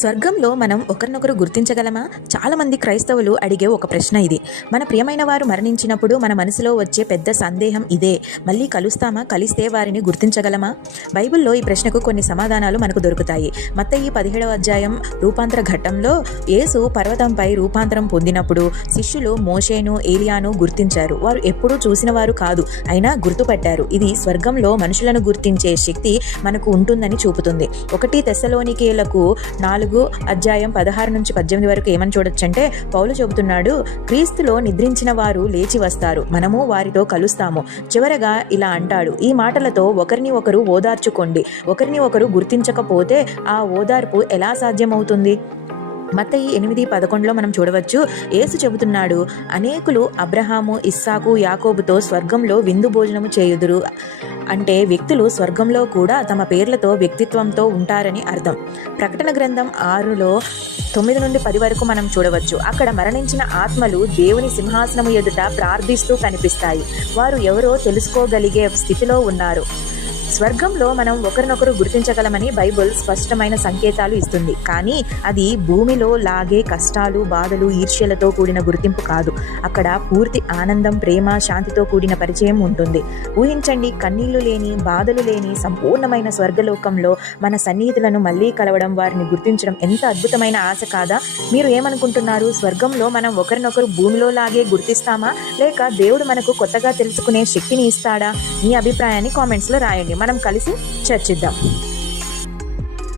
స్వర్గంలో మనం ఒకరినొకరు గుర్తించగలమా? చాలామంది క్రైస్తవులు అడిగే ఒక ప్రశ్న ఇది. మన ప్రియమైన వారు మరణించినప్పుడు మన మనసులో వచ్చే పెద్ద సందేహం ఇదే. మళ్ళీ కలుస్తామా? కలిస్తే వారిని గుర్తించగలమా? బైబిల్లో ఈ ప్రశ్నకు కొన్ని సమాధానాలు మనకు దొరుకుతాయి. మత్త ఈ పదిహేడవ అధ్యాయం రూపాంతర ఘట్టంలో యేసు పర్వతంపై రూపాంతరం పొందినప్పుడు శిష్యులు మోషేను ఏలియాను గుర్తించారు. వారు ఎప్పుడూ చూసిన వారు కాదు అయినా గుర్తుపట్టారు. ఇది స్వర్గంలో మనుషులను గుర్తించే శక్తి మనకు ఉంటుందని చూపుతుంది. ఒకటి తెస్సలోనికేలకు నాలుగు అధ్యాయం పదహారు నుంచి పద్దెనిమిది వరకు ఏమని చూడొచ్చంటే పౌలు చెబుతున్నాడు క్రీస్తులో నిద్రించిన వారు లేచి వస్తారు. మనము వారితో కలుస్తాము. చివరగా ఇలా అంటాడు ఈ మాటలతో ఒకరిని ఒకరు ఓదార్చుకోండి. ఒకరిని ఒకరు గుర్తించకపోతే ఆ ఓదార్పు ఎలా సాధ్యమవుతుంది? మత్తయి ఎనిమిది పదకొండులో మనం చూడవచ్చు. యేసు చెబుతున్నాడు అనేకులు అబ్రహాము ఇస్సాకు యాకోబుతో స్వర్గంలో విందు భోజనము చేయుదురు. అంటే వ్యక్తులు స్వర్గంలో కూడా తమ పేర్లతో వ్యక్తిత్వంతో ఉంటారని అర్థం. ప్రకటన గ్రంథం ఆరులో తొమ్మిది నుండి పది వరకు మనం చూడవచ్చు. అక్కడ మరణించిన ఆత్మలు దేవుని సింహాసనము ఎదుట ప్రార్థిస్తూ కనిపిస్తాయి. వారు ఎవరో తెలుసుకోగలిగే స్థితిలో ఉన్నారు. స్వర్గంలో మనం ఒకరినొకరు గుర్తించగలమని బైబుల్ స్పష్టమైన సంకేతాలు ఇస్తుంది. కానీ అది భూమిలో లాగే కష్టాలు బాధలు ఈర్ష్యలతో కూడిన గుర్తింపు కాదు. అక్కడ పూర్తి ఆనందం ప్రేమ శాంతితో కూడిన పరిచయం ఉంటుంది. ఊహించండి కన్నీళ్ళు లేని బాధలు లేని సంపూర్ణమైన స్వర్గలోకంలో మన సన్నిహితులను మళ్ళీ కలవడం వారిని గుర్తించడం ఎంత అద్భుతమైన ఆశ కాదా? మీరు ఏమనుకుంటున్నారు? స్వర్గంలో మనం ఒకరినొకరు భూమిలో లాగే గుర్తిస్తామా? లేక దేవుడు మనకు కొత్తగా తెలుసుకునే శక్తిని ఇస్తాడా? మీ అభిప్రాయాన్ని కామెంట్స్లో రాయండి. మనం కలిసి చర్చిద్దాం.